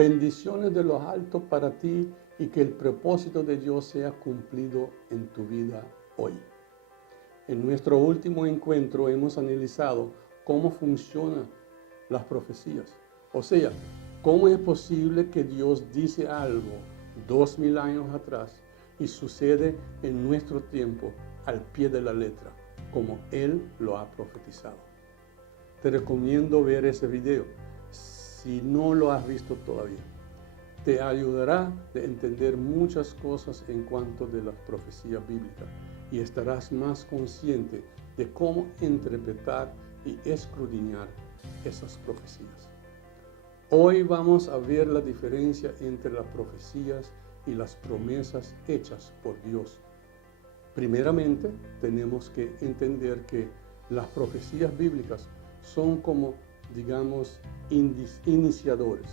Bendiciones de los altos para ti y que el propósito de Dios sea cumplido en tu vida hoy. En nuestro último encuentro hemos analizado cómo funcionan las profecías. O sea, cómo es posible que Dios dice algo 2000 años atrás y sucede en nuestro tiempo al pie de la letra, como Él lo ha profetizado. Te recomiendo ver ese video si no lo has visto todavía. Te ayudará a entender muchas cosas en cuanto de la profecía bíblica y estarás más consciente de cómo interpretar y escudriñar esas profecías. Hoy vamos a ver la diferencia entre las profecías y las promesas hechas por Dios. Primeramente, tenemos que entender que las profecías bíblicas son como, digamos, iniciadores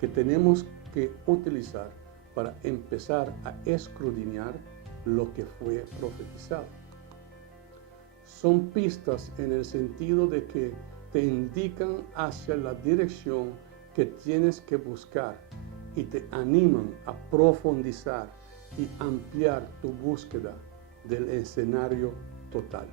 que tenemos que utilizar para empezar a escudriñar lo que fue profetizado. Son pistas en el sentido de que te indican hacia la dirección que tienes que buscar y te animan a profundizar y ampliar tu búsqueda del escenario total.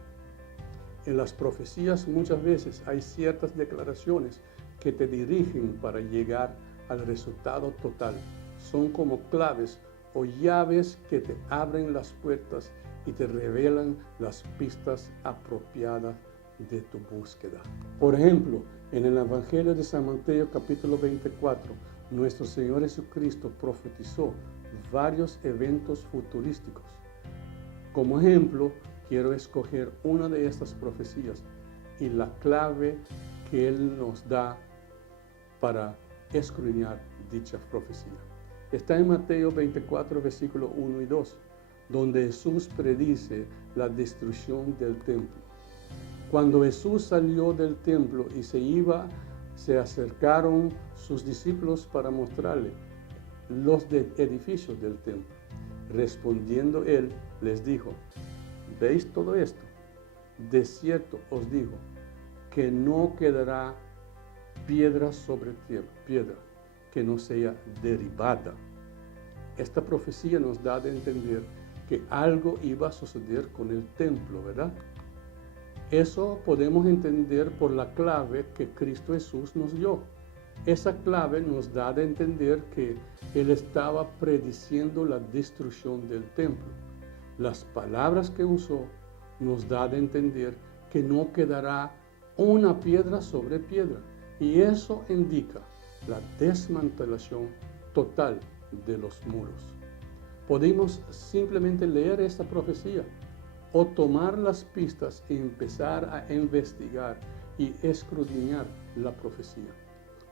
En las profecías muchas veces hay ciertas declaraciones que te dirigen para llegar al resultado total. Son como claves o llaves que te abren las puertas y te revelan las pistas apropiadas de tu búsqueda. Por ejemplo, en el Evangelio de San Mateo capítulo 24, nuestro Señor Jesucristo profetizó varios eventos futurísticos. Como ejemplo, quiero escoger una de estas profecías y la clave que Él nos da para escudriñar dicha profecía. Está en Mateo 24, versículos 1 y 2, donde Jesús predice la destrucción del templo. Cuando Jesús salió del templo y se acercaron sus discípulos para mostrarle los edificios del templo. Respondiendo él, les dijo: ¿veis todo esto? De cierto os digo que no quedará piedra sobre piedra que no sea derribada. Esta profecía nos da de entender que algo iba a suceder con el templo, ¿verdad? Eso podemos entender por la clave que Cristo Jesús nos dio. Esa clave nos da de entender que Él estaba prediciendo la destrucción del templo. Las palabras que usó nos da de entender que no quedará una piedra sobre piedra. Y eso indica la desmantelación total de los muros. Podemos simplemente leer esta profecía o tomar las pistas y empezar a investigar y escudriñar la profecía.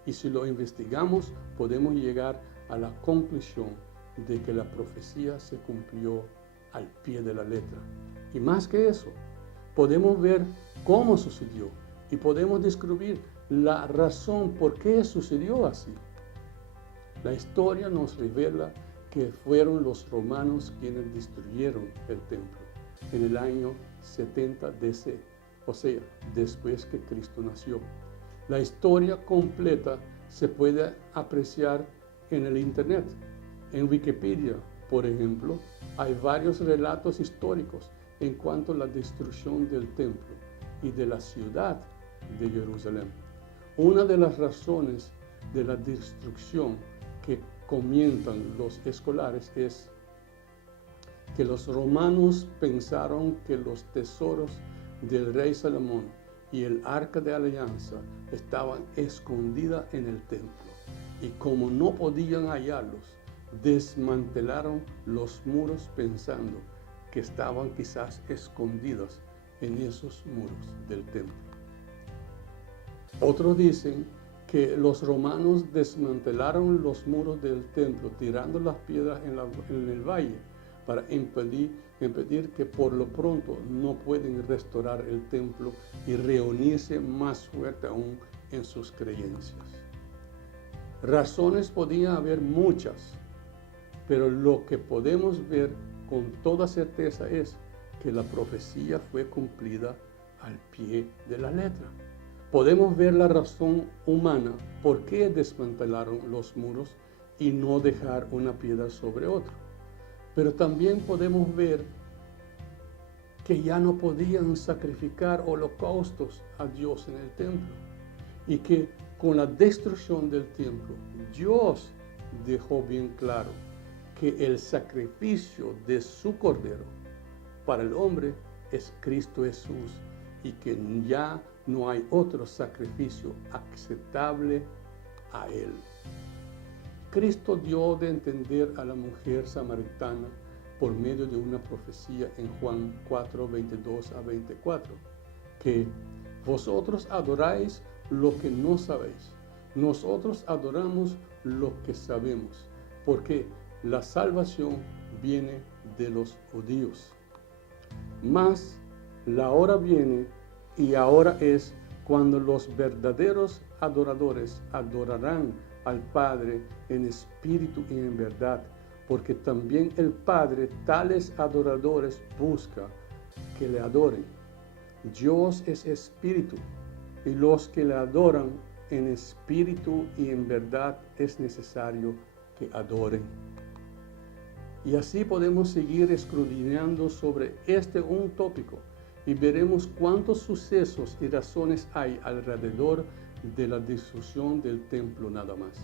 Y si lo investigamos, podemos llegar a la conclusión de que la profecía se cumplió al pie de la letra. Y más que eso, podemos ver cómo sucedió y podemos descubrir la razón por qué sucedió así. La historia nos revela que fueron los romanos quienes destruyeron el templo en el año 70 DC, o sea, después que Cristo nació. La historia completa se puede apreciar en el internet. En Wikipedia, por ejemplo, hay varios relatos históricos en cuanto a la destrucción del templo y de la ciudad de Jerusalén. Una de las razones de la destrucción que comentan los escolares es que los romanos pensaron que los tesoros del rey Salomón y el arca de alianza estaban escondidas en el templo. Y como no podían hallarlos, desmantelaron los muros pensando que estaban quizás escondidos en esos muros del templo. Otros dicen que los romanos desmantelaron los muros del templo tirando las piedras en el valle para impedir que por lo pronto no pueden restaurar el templo y reunirse más fuerte aún en sus creencias. Razones podían haber muchas, pero lo que podemos ver con toda certeza es que la profecía fue cumplida al pie de la letra. podemos ver la razón humana por qué desmantelaron los muros y no dejar una piedra sobre otra. Pero también podemos ver que ya no podían sacrificar holocaustos a Dios en el templo y que con la destrucción del templo, Dios dejó bien claro que el sacrificio de su Cordero para el hombre es Cristo Jesús y que ya no hay otro sacrificio aceptable a Él. Cristo dio de entender a la mujer samaritana por medio de una profecía en Juan 4, 22 a 24, que vosotros adoráis lo que no sabéis, nosotros adoramos lo que sabemos, porque la salvación viene de los judíos. Mas la hora viene y ahora es cuando los verdaderos adoradores adorarán al Padre en espíritu y en verdad, porque también el Padre tales adoradores busca que le adoren. Dios es espíritu, y los que le adoran en espíritu y en verdad es necesario que adoren. Y así podemos seguir escudriñando sobre un tópico y veremos cuántos sucesos y razones hay alrededor de la destrucción del templo nada más.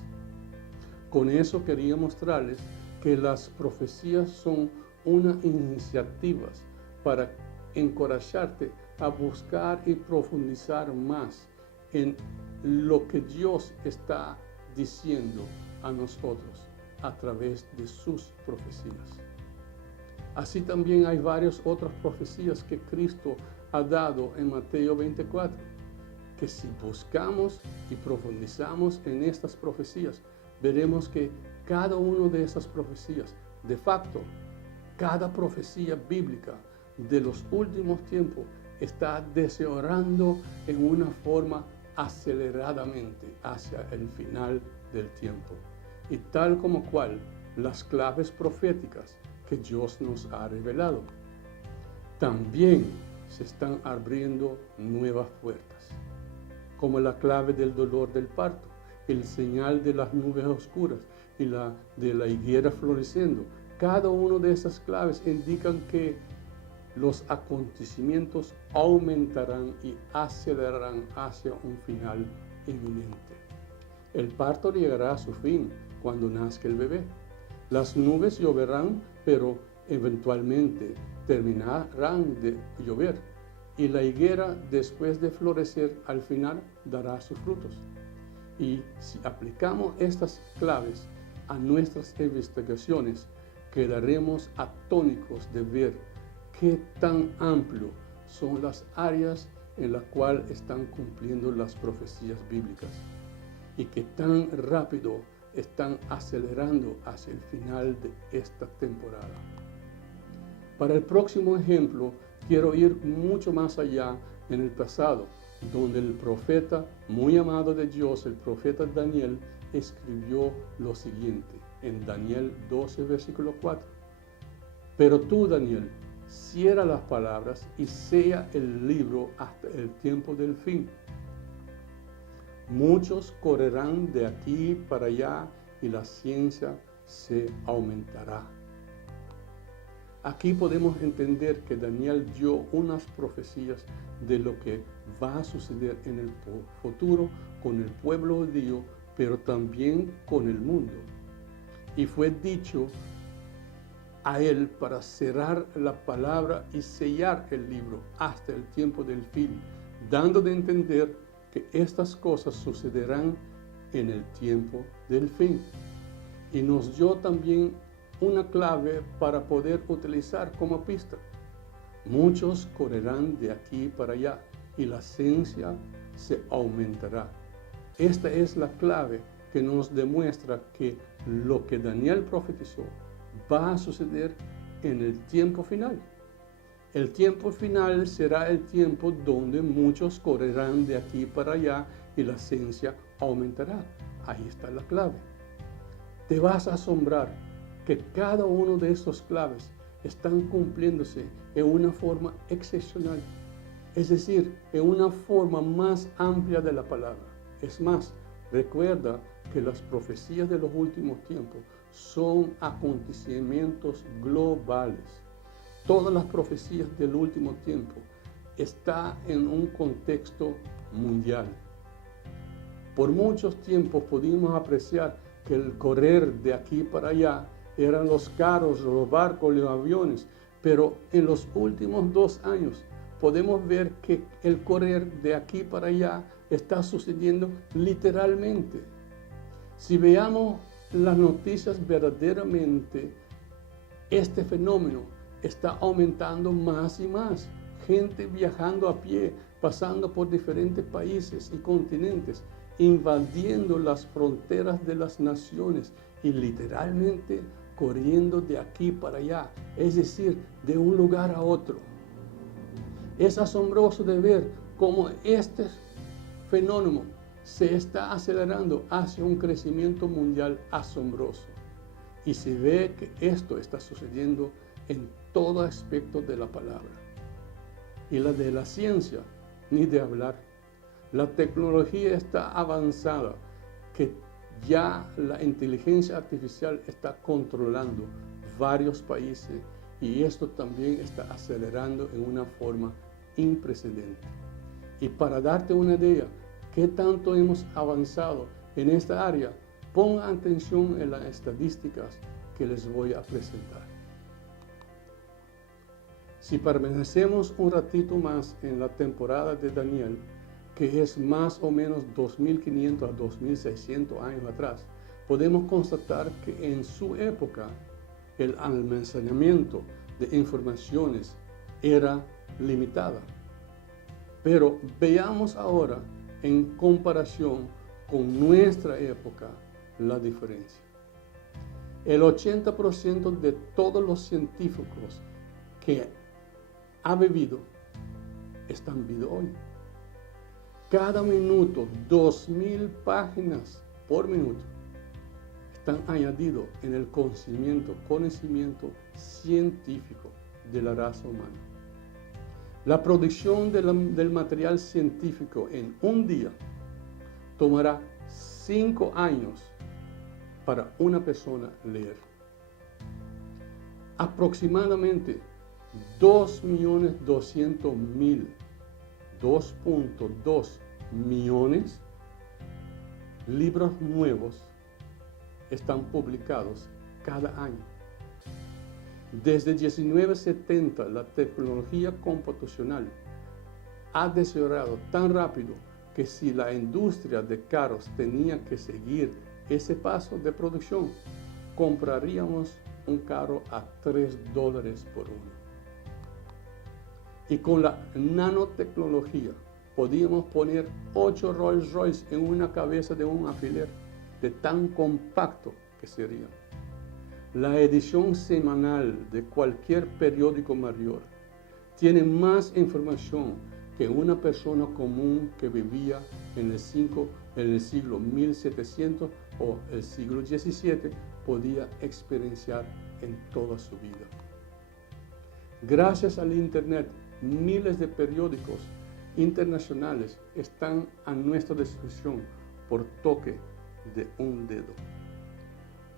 Con eso quería mostrarles que las profecías son unas iniciativas para encorajarte a buscar y profundizar más en lo que Dios está diciendo a nosotros a través de sus profecías. Así también hay varias otras profecías que Cristo ha dado en Mateo 24, que si buscamos y profundizamos en estas profecías, veremos que cada una de esas profecías, de facto, cada profecía bíblica de los últimos tiempos está deseorando en una forma aceleradamente hacia el final del tiempo. Y tal como cual las claves proféticas que Dios nos ha revelado, también se están abriendo nuevas puertas, como la clave del dolor del parto, el señal de las nubes oscuras y la de la higuera floreciendo. Cada una de esas claves indican que los acontecimientos aumentarán y acelerarán hacia un final inminente. El parto llegará a su fin cuando nazca el bebé. Las nubes lloverán, pero eventualmente terminarán de llover. Y la higuera, después de florecer, al final dará sus frutos. Y si aplicamos estas claves a nuestras investigaciones, quedaremos atónitos de ver qué tan amplio son las áreas en las cuales están cumpliendo las profecías bíblicas y qué tan rápido están acelerando hacia el final de esta temporada. Para el próximo ejemplo, quiero ir mucho más allá en el pasado, donde el profeta muy amado de Dios, el profeta Daniel, escribió lo siguiente en Daniel 12, versículo 4. Pero tú, Daniel, cierra las palabras y sella el libro hasta el tiempo del fin. Muchos correrán de aquí para allá y la ciencia se aumentará. Aquí podemos entender que Daniel dio unas profecías de lo que va a suceder en el futuro con el pueblo judío, pero también con el mundo. Y fue dicho a él para cerrar la palabra y sellar el libro hasta el tiempo del fin, dando de entender que estas cosas sucederán en el tiempo del fin. Y nos dio también una clave para poder utilizar como pista. Muchos correrán de aquí para allá y la ciencia se aumentará. Esta es la clave que nos demuestra que lo que Daniel profetizó va a suceder en el tiempo final. El tiempo final será el tiempo donde muchos correrán de aquí para allá y la ciencia aumentará. Ahí está la clave. Te vas a asombrar que cada uno de estos claves están cumpliéndose en una forma excepcional. Es decir, en una forma más amplia de la palabra. Es más, recuerda que las profecías de los últimos tiempos son acontecimientos globales. Todas las profecías del último tiempo están en un contexto mundial. Por muchos tiempos pudimos apreciar que el correr de aquí para allá eran los carros, los barcos, los aviones, pero en los últimos 2 años podemos ver que el correr de aquí para allá está sucediendo literalmente. Si veamos las noticias verdaderamente, este fenómeno está aumentando más y más. Gente viajando a pie, pasando por diferentes países y continentes, invadiendo las fronteras de las naciones y literalmente corriendo de aquí para allá, es decir, de un lugar a otro. Es asombroso de ver cómo este fenómeno se está acelerando hacia un crecimiento mundial asombroso. Y se ve que esto está sucediendo en todo aspecto de la palabra. Y la de la ciencia, ni de hablar. La tecnología está avanzada, que ya la inteligencia artificial está controlando varios países y esto también está acelerando en una forma imprecedente. Y para darte una idea, ¿qué tanto hemos avanzado en esta área? Pongan atención en las estadísticas que les voy a presentar. Si permanecemos un ratito más en la temporada de Daniel, que es más o menos 2500 a 2600 años atrás, podemos constatar que en su época el almacenamiento de informaciones era limitada. Pero veamos ahora en comparación con nuestra época la diferencia. El 80% de todos los científicos que ha vivido están vivos hoy. Cada minuto, 2000 páginas por minuto están añadidos en el conocimiento científico de la raza humana. La producción del material científico en un día tomará 5 años para una persona leer. Aproximadamente 2.200.000, 2.2 millones libros nuevos están publicados cada año. Desde 1970, la tecnología computacional ha desarrollado tan rápido que si la industria de carros tenía que seguir ese paso de producción, compraríamos un carro a $3 por uno. Y con la nanotecnología podíamos poner 8 Rolls Royce en una cabeza de un alfiler, de tan compacto que sería. La edición semanal de cualquier periódico mayor tiene más información que una persona común que vivía en el siglo 1700 o el siglo XVII podía experienciar en toda su vida. Gracias al Internet, miles de periódicos internacionales están a nuestra disposición por toque de un dedo.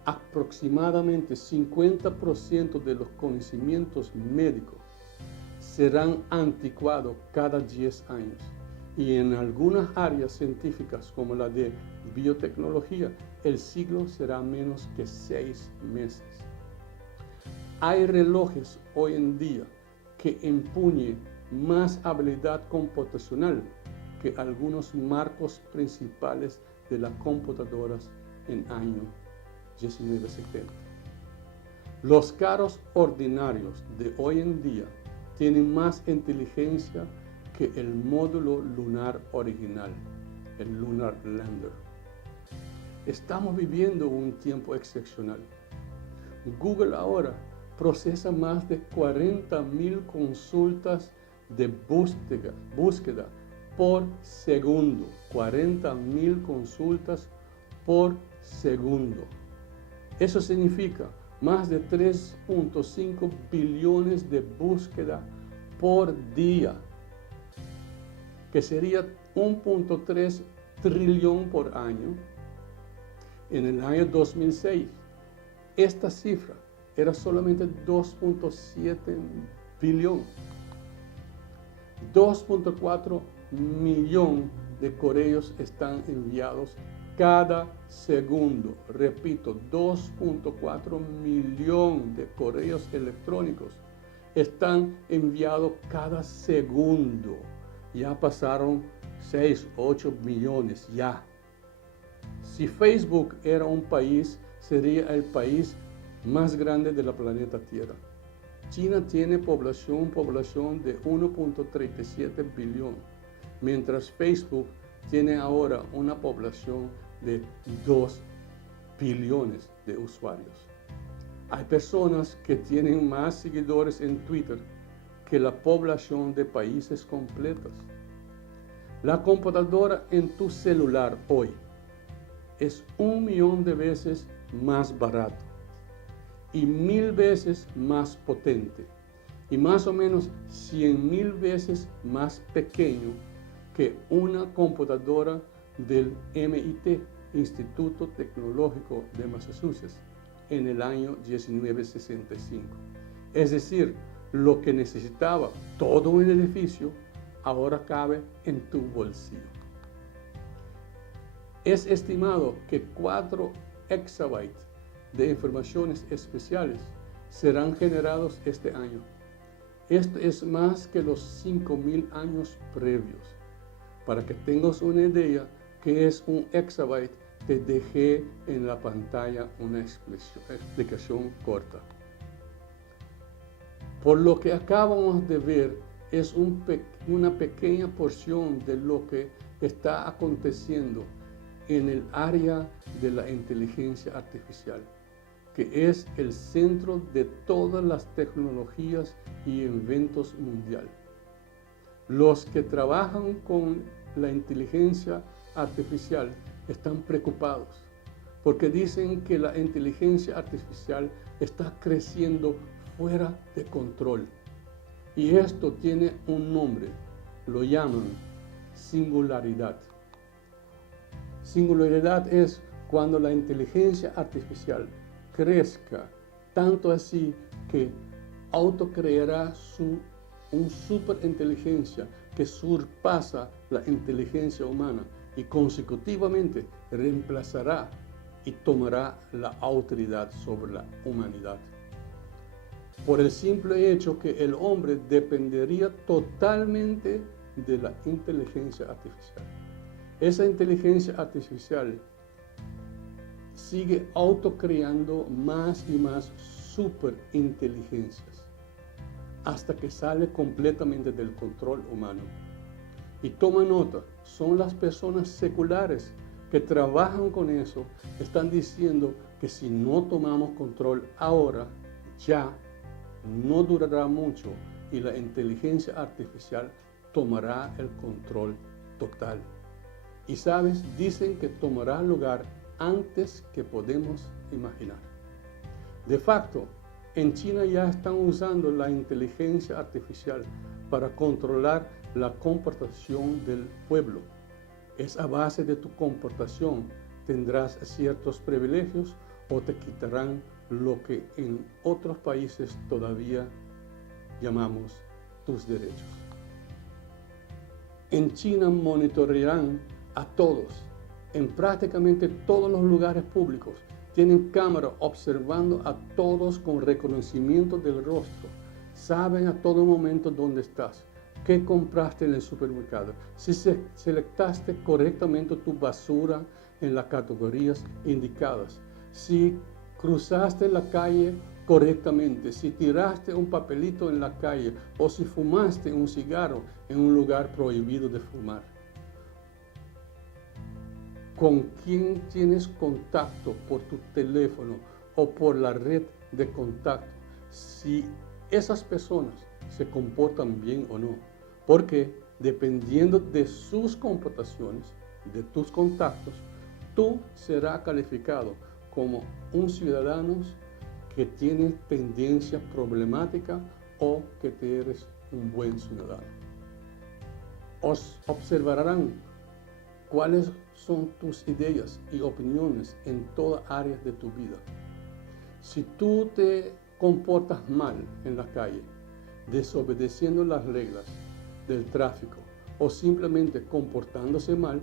Aproximadamente 50% de los conocimientos médicos serán anticuados cada 10 años y en algunas áreas científicas como la de biotecnología el ciclo será menos que 6 meses. Hay relojes hoy en día que empuñen más habilidad computacional que algunos marcos principales de las computadoras en año 1970. Los carros ordinarios de hoy en día tienen más inteligencia que el módulo lunar original, el Lunar Lander. Estamos viviendo un tiempo excepcional. Google ahora procesa más de 40.000 consultas de búsqueda por segundo. 40.000 consultas por segundo. Eso significa más de 3.5 billones de búsquedas por día. que sería 1.3 trillón por año, en el año 2006, esta cifra era solamente 2.7 billón. 2.4 millón de correos están enviados cada segundo. Repito, 2.4 millón de correos electrónicos están enviados cada segundo. Ya pasaron 6, 8 millones ya. Si Facebook era un país, sería el país más grande de la planeta Tierra. China tiene población de 1.37 billón, mientras Facebook tiene ahora una población de 2 billones de usuarios. Hay personas que tienen más seguidores en Twitter que la población de países completos. La computadora en tu celular hoy es 1 millón de veces más barato y 1000 veces más potente y más o menos 100,000 veces más pequeño que una computadora del MIT, Instituto Tecnológico de Massachusetts, en el año 1965. Es decir, lo que necesitaba todo un edificio ahora cabe en tu bolsillo. Es estimado que 4 exabytes de informaciones especiales serán generados este año. Esto es más que los 5,000 años previos. Para que tengas una idea que es un exabyte, te dejé en la pantalla una explicación corta. Por lo que acabamos de ver, es una pequeña porción de lo que está aconteciendo en el área de la inteligencia artificial, que es el centro de todas las tecnologías y inventos mundiales. Los que trabajan con la inteligencia artificial están preocupados porque dicen que la inteligencia artificial está creciendo fuera de control. Y esto tiene un nombre, lo llaman singularidad. Singularidad es cuando la inteligencia artificial crezca tanto así que autocreará una superinteligencia que surpasa la inteligencia humana y consecutivamente reemplazará y tomará la autoridad sobre la humanidad. Por el simple hecho que el hombre dependería totalmente de la inteligencia artificial. Esa inteligencia artificial sigue autocreando más y más superinteligencias hasta que sale completamente del control humano. Y toma nota, son las personas seculares que trabajan con eso, están diciendo que si no tomamos control ahora, ya no durará mucho y la inteligencia artificial tomará el control total. Y sabes, dicen que tomará lugar antes que podemos imaginar. De facto, en China ya están usando la inteligencia artificial para controlar la comportación del pueblo. Es a base de tu comportación tendrás ciertos privilegios o te quitarán lo que en otros países todavía llamamos tus derechos. En China monitorearán a todos, en prácticamente todos los lugares públicos. Tienen cámaras observando a todos con reconocimiento del rostro. Saben a todo momento dónde estás, qué compraste en el supermercado, si selectaste correctamente tu basura en las categorías indicadas, si cruzaste la calle correctamente, si tiraste un papelito en la calle o si fumaste un cigarro en un lugar prohibido de fumar. Con quién tienes contacto por tu teléfono o por la red de contacto, si esas personas se comportan bien o no, porque dependiendo de sus comportaciones, de tus contactos, tú serás calificado como un ciudadano que tiene tendencia problemática o que eres un buen ciudadano. Os observarán cuáles son tus ideas y opiniones en toda área de tu vida. Si tú te comportas mal en la calle, desobedeciendo las reglas del tráfico o simplemente comportándose mal,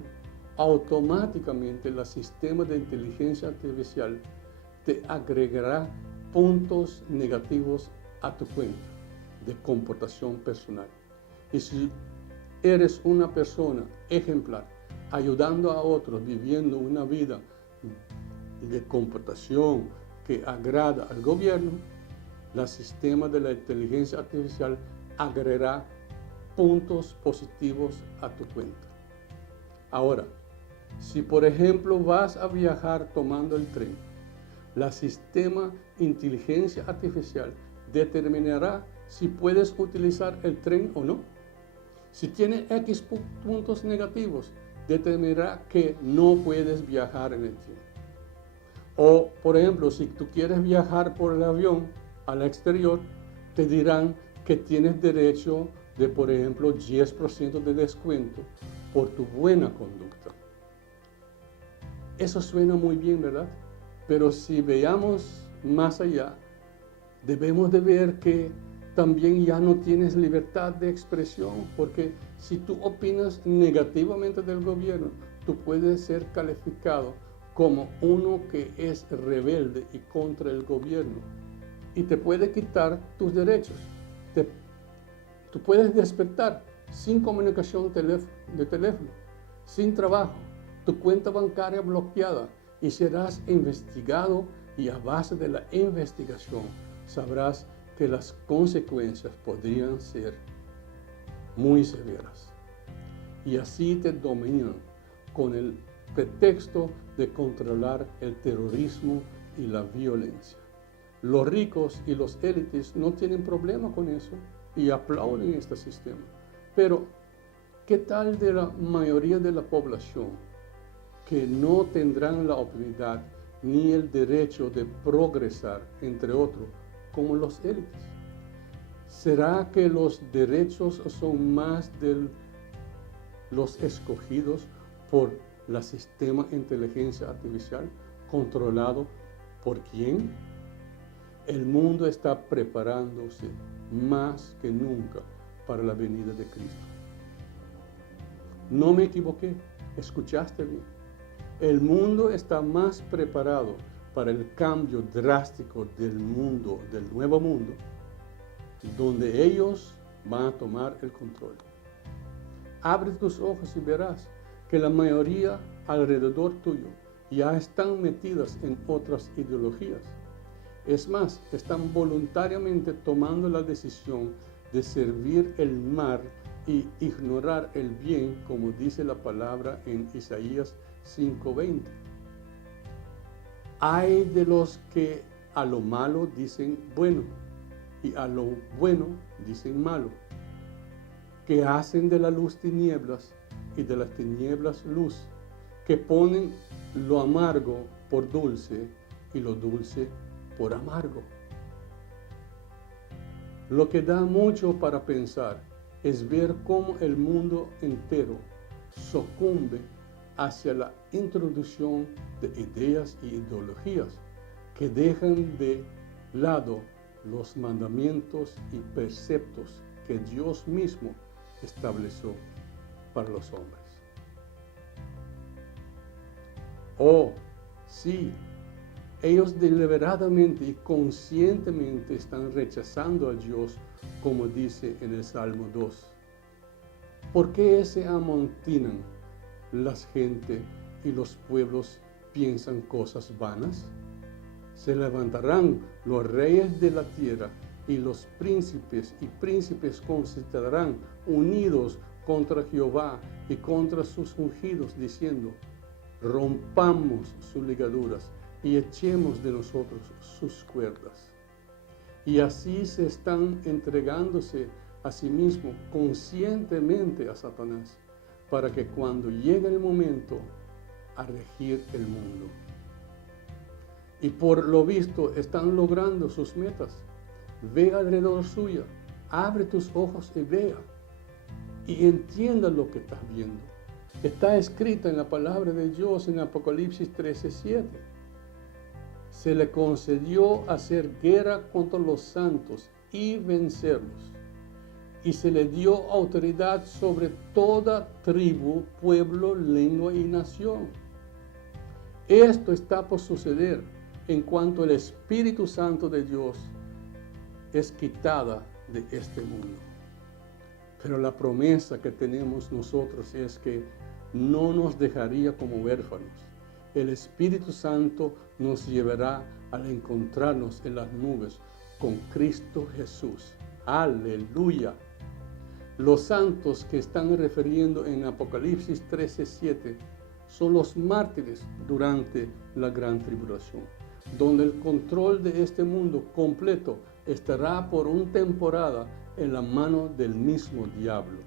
automáticamente el sistema de inteligencia artificial te agregará puntos negativos a tu cuenta de comportación personal. Y si eres una persona ejemplar, ayudando a otros, viviendo una vida de comportación que agrada al gobierno, el sistema de la inteligencia artificial agregará puntos positivos a tu cuenta. Ahora, si por ejemplo vas a viajar tomando el tren, el sistema inteligencia artificial determinará si puedes utilizar el tren o no. Si tiene X puntos negativos, determinará que no puedes viajar en el tren. O, por ejemplo, si tú quieres viajar por el avión al exterior, te dirán que tienes derecho de, por ejemplo, 10% de descuento por tu buena conducta. Eso suena muy bien, ¿verdad? Pero si veamos más allá, debemos de ver que también ya no tienes libertad de expresión, porque si tú opinas negativamente del gobierno, tú puedes ser calificado como uno que es rebelde y contra el gobierno, y te puede quitar tus derechos. Tú puedes despertar sin comunicación de teléfono, sin trabajo, tu cuenta bancaria bloqueada, y serás investigado, y a base de la investigación sabrás que las consecuencias podrían ser muy severas. Y así te dominan con el pretexto de controlar el terrorismo y la violencia. Los ricos y los élites no tienen problema con eso y aplauden este sistema. Pero, ¿qué tal de la mayoría de la población que no tendrán la oportunidad ni el derecho de progresar, entre otros, como los élites? ¿Será que los derechos son más de los escogidos por el sistema de inteligencia artificial controlado por quién? El mundo está preparándose más que nunca para la venida de Cristo. No me equivoqué, escuchaste bien. El mundo está más preparado para el cambio drástico del mundo, del nuevo mundo, donde ellos van a tomar el control. Abre tus ojos y verás que la mayoría alrededor tuyo ya están metidas en otras ideologías. Es más, están voluntariamente tomando la decisión de servir el mal y ignorar el bien, como dice la palabra en Isaías 5:20. Hay de los que a lo malo dicen bueno y a lo bueno dicen malo, que hacen de la luz tinieblas y de las tinieblas luz, que ponen lo amargo por dulce y lo dulce por amargo. Lo que da mucho para pensar es ver cómo el mundo entero sucumbe hacia la introducción de ideas y ideologías que dejan de lado los mandamientos y preceptos que Dios mismo estableció para los hombres. Oh, sí, ellos deliberadamente y conscientemente están rechazando a Dios, como dice en el Salmo 2. ¿Por qué se amontinan las gentes y los pueblos piensan cosas vanas? Se levantarán los reyes de la tierra y los príncipes considerarán unidos contra Jehová y contra sus ungidos, diciendo: rompamos sus ligaduras y echemos de nosotros sus cuerdas. Y así se están entregándose a sí mismos conscientemente a Satanás, para que cuando llegue el momento a regir el mundo. Y por lo visto están logrando sus metas. Ve alrededor suya, abre tus ojos y vea. y entienda lo que estás viendo. Está escrito en la palabra de Dios en Apocalipsis 13:7. Se le concedió hacer guerra contra los santos y vencerlos. Y se le dio autoridad sobre toda tribu, pueblo, lengua y nación. Esto está por suceder en cuanto el Espíritu Santo de Dios es quitada de este mundo. Pero la promesa que tenemos nosotros es que no nos dejaría como huérfanos. El Espíritu Santo nos llevará al encontrarnos en las nubes con Cristo Jesús. ¡Aleluya! Los santos que están refiriendo en Apocalipsis 13:7 son los mártires durante la gran tribulación, donde el control de este mundo completo estará por una temporada en la mano del mismo diablo.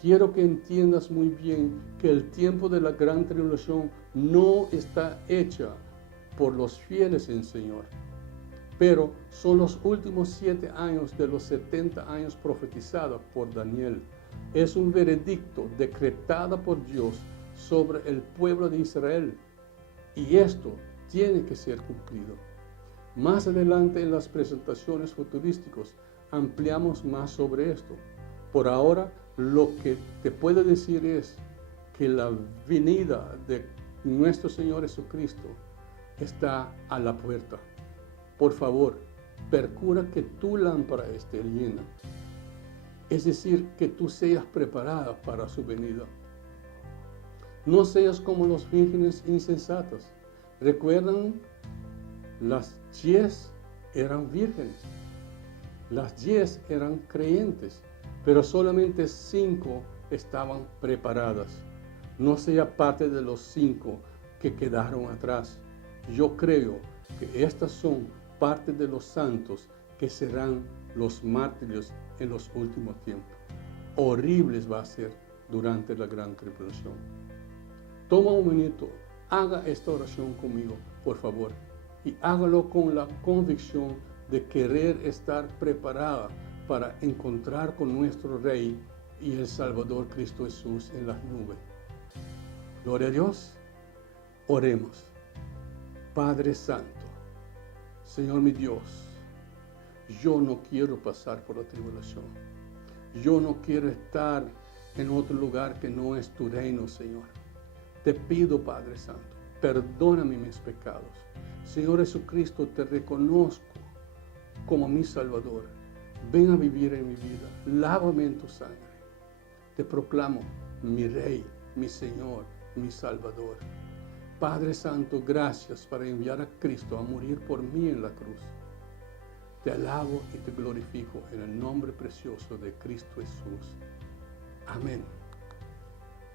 Quiero que entiendas muy bien que el tiempo de la gran tribulación no está hecha por los fieles en Señor, pero son los últimos 7 años de los 70 años profetizados por Daniel. Es un veredicto decretado por Dios sobre el pueblo de Israel, y esto tiene que ser cumplido. Más adelante en las presentaciones futurísticas ampliamos más sobre esto. Por ahora, lo que te puedo decir es que la venida de nuestro Señor Jesucristo está a la puerta. Por favor, procura que tu lámpara esté llena. Es decir, que tú seas preparada para su venida. No seas como los vírgenes insensatos. ¿Recuerdan? Las 10 eran vírgenes. Las 10 eran creyentes, pero solamente 5 estaban preparadas. No sea parte de los 5 que quedaron atrás. Yo creo que estas son parte de los santos que serán los mártires en los últimos tiempos. Horribles va a ser durante la gran tribulación. Toma un minuto, haga esta oración conmigo, por favor, y hágalo con la convicción de querer estar preparada para encontrar con nuestro Rey y el Salvador Cristo Jesús en las nubes. Gloria a Dios. Oremos. Padre Santo, Señor mi Dios, yo no quiero pasar por la tribulación. Yo no quiero estar en otro lugar que no es tu reino, Señor. Te pido, Padre Santo, perdóname mis pecados. Señor Jesucristo, te reconozco como mi Salvador. Ven a vivir en mi vida. Lávame en tu sangre. Te proclamo mi Rey, mi Señor, mi Salvador. Padre Santo, gracias para enviar a Cristo a morir por mí en la cruz. Te alabo y te glorifico en el nombre precioso de Cristo Jesús. Amén.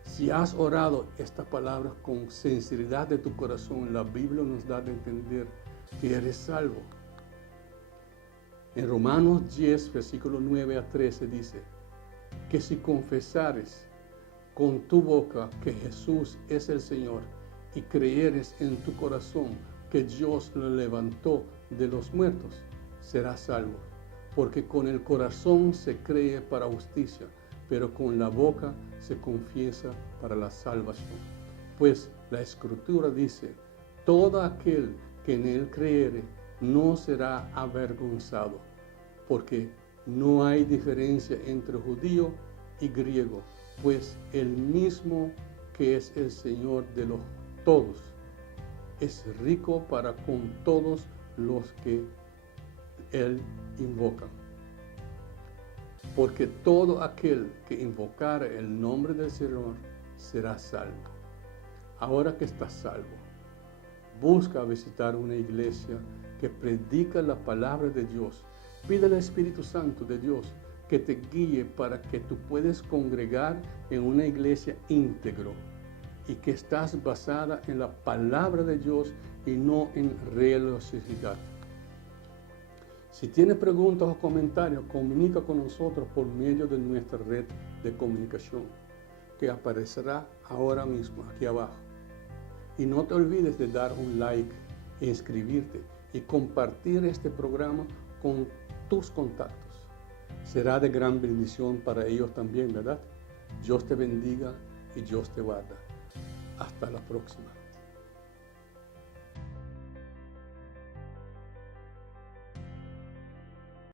Si has orado esta palabra con sinceridad de tu corazón, la Biblia nos da a entender que eres salvo. En Romanos 10, versículo 9 a 13 dice que si confesares con tu boca que Jesús es el Señor y creyeres en tu corazón que Dios lo levantó de los muertos, serás salvo. Porque con el corazón se cree para justicia, pero con la boca se confiesa para la salvación. Pues la Escritura dice, todo aquel que en él creyere no será avergonzado, porque no hay diferencia entre judío y griego, pues el mismo que es el Señor de los todos es rico para con todos los que él invoca. Porque todo aquel que invocare el nombre del Señor será salvo. Ahora que estás salvo, busca visitar una iglesia que predica la palabra de Dios. Pide al Espíritu Santo de Dios que te guíe para que tú puedas congregar en una iglesia íntegro y que estás basada en la palabra de Dios y no en religiosidad. Si tiene preguntas o comentarios, comunica con nosotros por medio de nuestra red de comunicación, que aparecerá ahora mismo aquí abajo. Y no te olvides de dar un like, e inscribirte y compartir este programa con tus contactos. será de gran bendición para ellos también, ¿verdad? Dios te bendiga y Dios te guarda. Hasta la próxima.